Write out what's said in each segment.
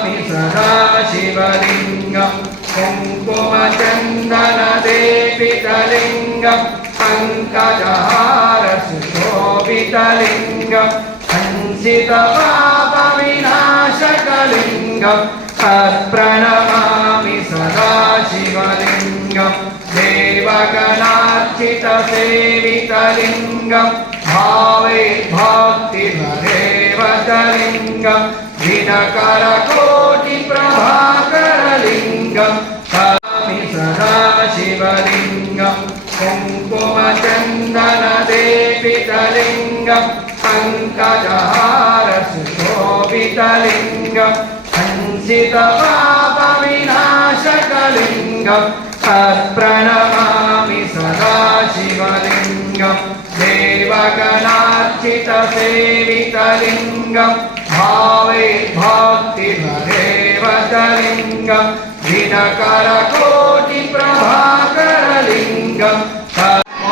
सदा शिवलिङ्गं कुङ्कुमचन्दनदेपितलिङ्गं पङ्कजहारसुशोभितलिङ्गं संसितपापविनाशकलिङ्गं तत्प्रणमामि सदा शिवलिङ्गं देवगणार्चितसेवितलिङ्गं भावे भक्तिभरेवतलिङ्गं दिनकरकोटिप्रभाकरलिङ्गं स्वामि सदा शिवलिङ्गं कुङ्कुमचन्दनदेपितलिङ्गं पङ्कजहारसुशोभितलिङ्गं संसितपापविनाशकलिङ्गं तत्प्रणमामि सदा शिवलिङ्गं देवगणार्चितसेवितलिङ्गं भावे भक्तिभरेवतलिङ्गं दिनकरकोटिप्रभाकरलिङ्गं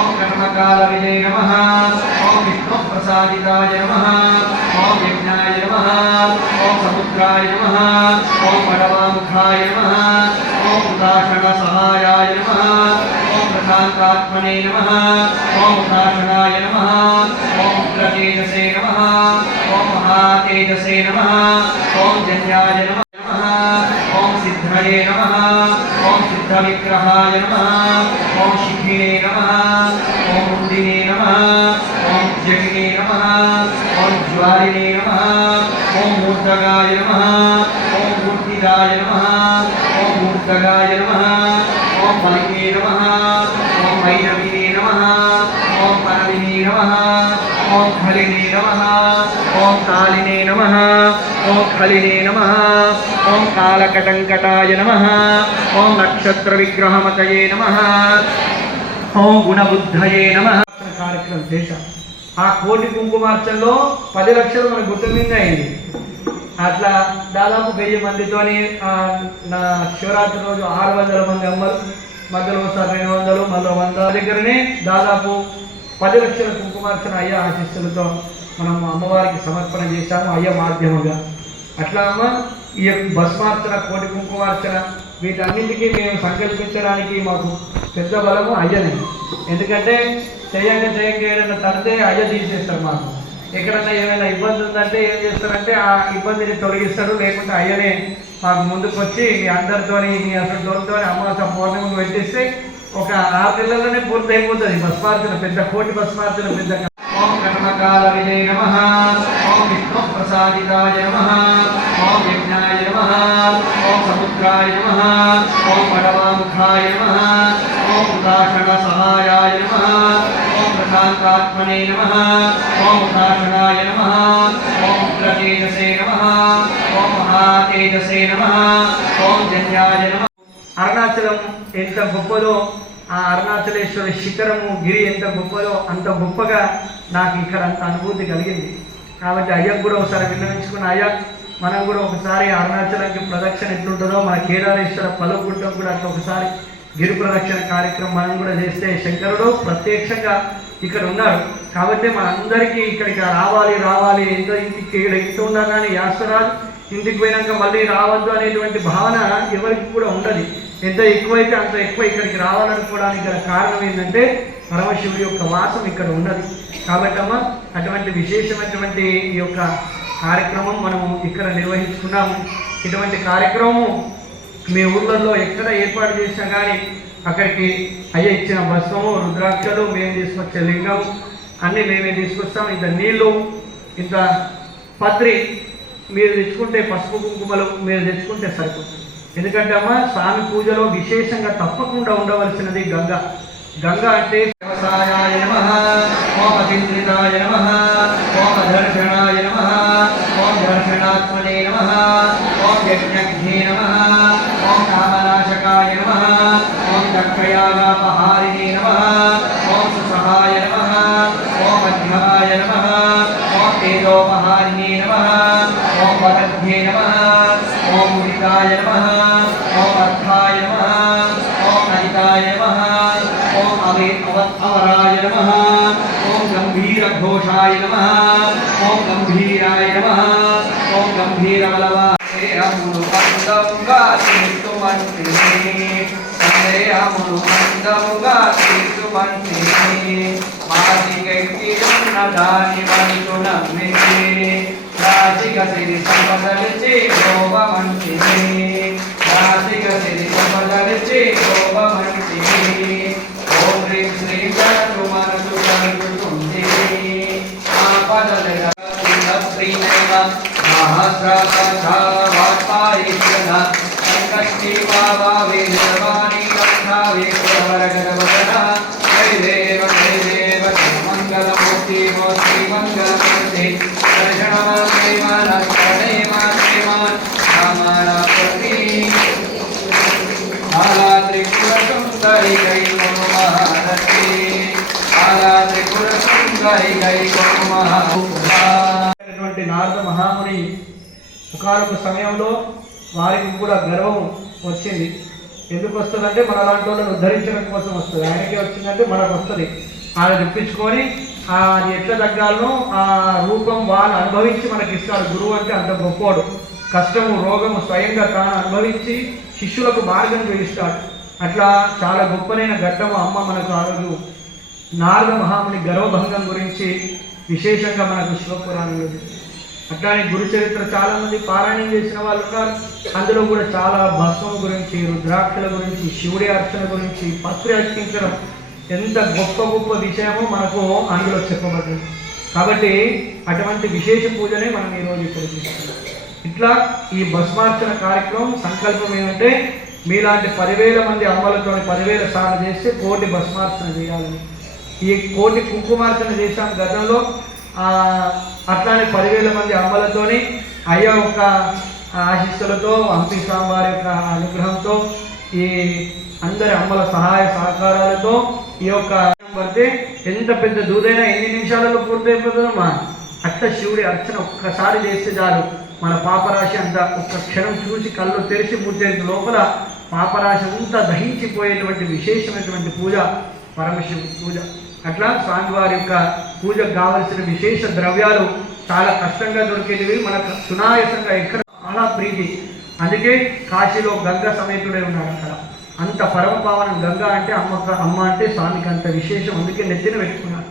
ॐ कर्मकालविजय नमः ॐ विष्णुप्रसादिताय नमः ॐ यज्ञाय नमः ॐ समुद्राय नमः ॐ वडवामुखाय नमः ॐ उदाषणसहायाय नमः ॐ प्रशान्तात्मने नमः ॐ उदाषणाय नमः ॐ उग्रतेजसे नमः ॐ महातेजसे नमः ॐ जन्याय नमः ॐ सिद्धये नमः ॐ सिद्धविग्रहाय नमः ॐ शिखिने नमः ॐ मुण्डिने नमः ॐ जगिने नमः ॐ ज्वालिने नमः ॐ मूर्धगाय नमः ॐ मूर्तिदाय नमः ॐ मूर्धगाय नमः ॐ बलिने नमः ॐ भैरविने नमः ॐ परमिने नमः ॐ खलिने नमः ॐ कालिने नमः ॐ खलिने नमः ॐ कालकटङ्कटाय नमः ॐ नक्षत्रविग्रहमतये नमः ॐ गुणबुद्धये नमः కార్యక్రమం చేశాం. ఆ కోటి కుంకుమార్చనలో 10 లక్షలు మన గుట్ట మీద అయింది. అట్లా దాదాపు 1000 మందితోని నా శివరాత్రి రోజు 600 మంది అమ్మలు, మధ్యలో ఒకసారి 200, మళ్ళీ 100 దగ్గరనే దాదాపు 10 లక్షల కుంకుమార్చన అయ్యా ఆశీస్సులతో మనం అమ్మవారికి సమర్పణ చేశాము అయ్యా మాధ్యమంగా. అట్లా అమ్మ ఈ భస్మార్చన, కోటి కుంకుమార్చన వీటన్నింటికీ మేము సంకల్పించడానికి మాకు పెద్ద బలము అయ్యనే. ఎందుకంటే చేయంగా ఏదైనా తడితే అయ్య తీసేస్తారు. మాకు ఎక్కడన్నా ఏమైనా ఇబ్బంది ఉందంటే ఏం చేస్తారంటే ఆ ఇబ్బందిని తొలగిస్తాడు. లేకుంటే అయ్యనే మాకు ముందుకు వచ్చి మీ అందరితోని మీ అసలుతో అమాస పౌర్ణమికి పెట్టిస్తే ఒక 6 నెలల్లోనే పూర్తి అయిపోతుంది భస్మార్చన, పెద్ద కోటి భస్మార్చన పెద్ద. ఓం కర్మకాల విజయ నమః ఓం విష్ణుప్రసాదితాయ నమః ఓం యజ్ఞాయ నమః ఓం సముద్రాయ నమః ఓం వడవాముఖాయ నమః ఓం ఉదాషణసహాయాయ నమః ఓం ప్రశాంతాత్మనే నమః ఓం ఉదాషణాయ నమః ఓం ఉగ్రతేజసే నమః ఓం మహాతేజసే నమః ఓం జన్యాయ నమః. అరుణాచలం ఎంత గొప్పదో, ఆ అరుణాచలేశ్వర శిఖరము గిరి ఎంత గొప్పదో అంత గొప్పగా నాకు ఇక్కడ అంత అనుభూతి కలిగింది. కాబట్టి అయ్యకు కూడా ఒకసారి విన్నవించుకున్న అయ్యా మనం కూడా ఒకసారి అరుణాచలంకి ప్రదక్షిణ ఎట్లుంటుందో మన కేదారేశ్వర పలుగుట్టం కూడా అట్లా ఒకసారి గిరి ప్రదక్షిణ కార్యక్రమం మనం కూడా చేస్తే శంకరుడు ప్రత్యక్షంగా ఇక్కడ ఉన్నారు. కాబట్టి మనందరికీ ఇక్కడికి రావాలి ఎంతో ఇంటికి ఇక్కడ ఇంటి ఉన్నా కానీ యాసరాలు ఇంటికి పోయినాక మళ్ళీ రావద్దు అనేటువంటి భావన ఎవరికి కూడా ఉండదు. ఎంత ఎక్కువైతే అంత ఎక్కువ ఇక్కడికి రావాలనుకోవడానికి గల కారణం ఏంటంటే పరమశివుడి యొక్క వాసం ఇక్కడ ఉన్నది. కాబట్టి అమ్మ అటువంటి విశేషమైనటువంటి ఈ యొక్క కార్యక్రమం మనము ఇక్కడ నిర్వహించుకున్నాము. ఇటువంటి కార్యక్రమం మీ ఊళ్ళల్లో ఎక్కడ ఏర్పాటు చేసినా కానీ అక్కడికి అయ్య ఇచ్చిన భస్మము, రుద్రాక్షలు, మేము తీసుకొచ్చే లింగం అన్నీ మేమే తీసుకొస్తాం. ఇంత నీళ్ళు, ఇంత పత్రి మీరు తెచ్చుకుంటే, పసుపు కుంకుమలు మీరు తెచ్చుకుంటే సరిపోతుంది. ఎందుకంటే అమ్మ స్వామి పూజలో విశేషంగా తప్పకుండా ఉండవలసినది గంగ. గంగ అంటే వ్యవసాయాయ నమః ఓం అతింద్రితాయ నమః ఓం అదర్శనాయ నమః ఓం దర్శనాత్మనే నమః ఓం యజ్ఞజ్ఞే నమః ఓం కామనాశకాయ నమః ఓం దక్షయాగాపహారిణే నమః ఓం సుసహాయ నమః ఓం మధ్యమాయ నమః ఓం తేజోపహారిణే నమః ఓం వరధ్యే నమః ఓం ముదితాయ నమః ఓం అర్థాయ నమః ఓం నజితాయ నమః ఓం అవరాయ నమః ఓం గంభీరఘోషాయ నమః ఓం గంభీరాయ నమః ఓం గంభీరబలవాయ సందేహములు అందముగా తీర్చుమంటిని సందేహములు అందముగా తీర్చుమంటిని మాదిగెక్కియున్న దాని వంతు నమ్మిని రాజిగ సిరి సంపదలిచి గోవమంటిని రాజిగ సిరి సంపదలిచి గోవమంటిని ఓం హ్రీం శ్రీ గణు మనసు కలుగుతుంది ఆపదల ప్రీణైవ సహస్రపంచావాత్పాయిష్యన సంకష్టి భావే నిర్వాణి కంఠావే వరగరవదన జయ దేవ మంగళమూర్తి మూర్తి మంగళమూర్తి దర్శనమేమన ప్రణయమేమన్ రామరాపతి ఆలా త్రిపుర సుందరి గై కొను మహారతి ఆలా త్రిపుర సుందరి గై కొను మహారతి నారద మహాముని ఒకనొక సమయంలో వారికి కూడా గర్వం వచ్చింది. ఎందుకు వస్తుందంటే మన లాంటి వాళ్ళని ఉద్ధరించడం కోసం వస్తుంది. ఆయనకే వచ్చిందంటే మనకు వస్తుంది. ఆయన తెప్పించుకొని అది ఎట్లా తగ్గాలనో ఆ రూపం వాళ్ళు అనుభవించి మనకి ఇస్తాడు. గురువు అంటే అంత గొప్పోడు. కష్టము రోగము స్వయంగా తాను అనుభవించి శిష్యులకు మార్గం చూపిస్తాడు. అట్లా చాలా గొప్పనైన ఘట్టము అమ్మ మనకు ఆ రోజు నారద మహాముని గర్వభంగం గురించి విశేషంగా మనకు శివపురాణంలో. అట్లానే గురు చరిత్ర చాలామంది పారాయణం చేసిన వాళ్ళు ఉన్నారు. అందులో కూడా చాలా భస్మం గురించి, రుద్రాక్షల గురించి, శివుడి అర్చన గురించి, పత్రి అర్చించడం ఎంత గొప్ప గొప్ప విషయమో మనకు అందులో చెప్పబడింది. కాబట్టి అటువంటి విశేష పూజనే మనం ఈరోజు ఇక్కడ చేస్తున్నాం. ఇట్లా ఈ భస్మార్చన కార్యక్రమం సంకల్పం ఏమంటే మీలాంటి 10,000 మంది అమ్మలతో 10,000 సార్లు చేస్తే 1,000,000 భస్మార్చన చేయాలని. ఈ 1,000,000 కుంకుమార్చన చేశాం గతంలో. అట్లానే 10,000 మంది అమ్మలతోని అయ్య యొక్క ఆశీస్సులతో, హంపి స్వామివారి యొక్క అనుగ్రహంతో, ఈ అందరి అమ్మల సహాయ సహకారాలతో ఈ యొక్క పడితే ఎంత పెద్ద దూదైనా ఎన్ని నిమిషాలలో పూర్తయిపోతుందమ్మా. అట్లా శివుడి అర్చన ఒక్కసారి చేస్తే చాలు మన పాపరాశి అంతా ఒక్క క్షణం చూసి కళ్ళు తెరిచి ముద్దేంత లోపల పాపరాశి అంతా దహించిపోయేటువంటి విశేషమైనటువంటి పూజ పరమశివుడి పూజ. అట్లా స్వామివారి యొక్క పూజకు కావలసిన విశేష ద్రవ్యాలు చాలా కష్టంగా దొరికేటివి, మనకు సునాయాసంగా ఎక్కడ చాలా ప్రీతి. అందుకే కాశీలో గంగా సమేతుడే ఉన్నాడు. అక్కడ అంత పరమ పావనం గంగా అంటే అమ్మ అంటే స్వామికి అంత విశేషం. అందుకే నెత్తిన పెట్టుకున్నాడు.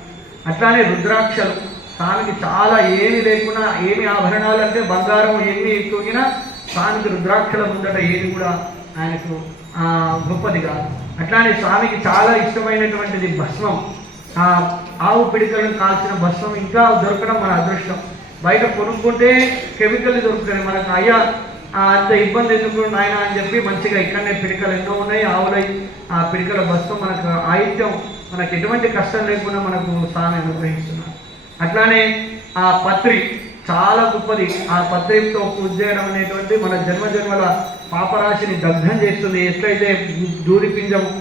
అట్లానే రుద్రాక్షలు స్వామికి చాలా ఏమి లేకున్నా, ఏమి ఆభరణాలు అంటే బంగారం ఏమి ఎక్కువగినా స్వామికి రుద్రాక్షల ముందట ఏది కూడా ఆయనకు గొప్పది కాదు. అట్లానే స్వామికి చాలా ఇష్టమైనటువంటిది భస్మం. ఆవు పిడికలను కాల్చిన భస్మం ఇంకా దొరకడం మన అదృష్టం. బయట కొనుక్కుంటే కెమికల్ దొరుకుతుంది. మనకు అయ్యా అంత ఇబ్బంది ఎందుకు నాయన అని చెప్పి మంచిగా ఇక్కడనే పిడికలు ఎన్నో ఉన్నాయి ఆవులై. ఆ పిడికల భస్మం మనకు ఆయుధ్యం, మనకు ఎటువంటి కష్టం లేకుండా మనకు స్వామి అనుగ్రహిస్తున్నారు. అట్లానే ఆ పత్రి చాలా గొప్పది. ఆ పత్రితో పూజ చేయడం అనేటువంటి మన జన్మజన్మల పాపరాశిని దగ్ధం చేస్తుంది. ఎట్లయితే దూరిపింజం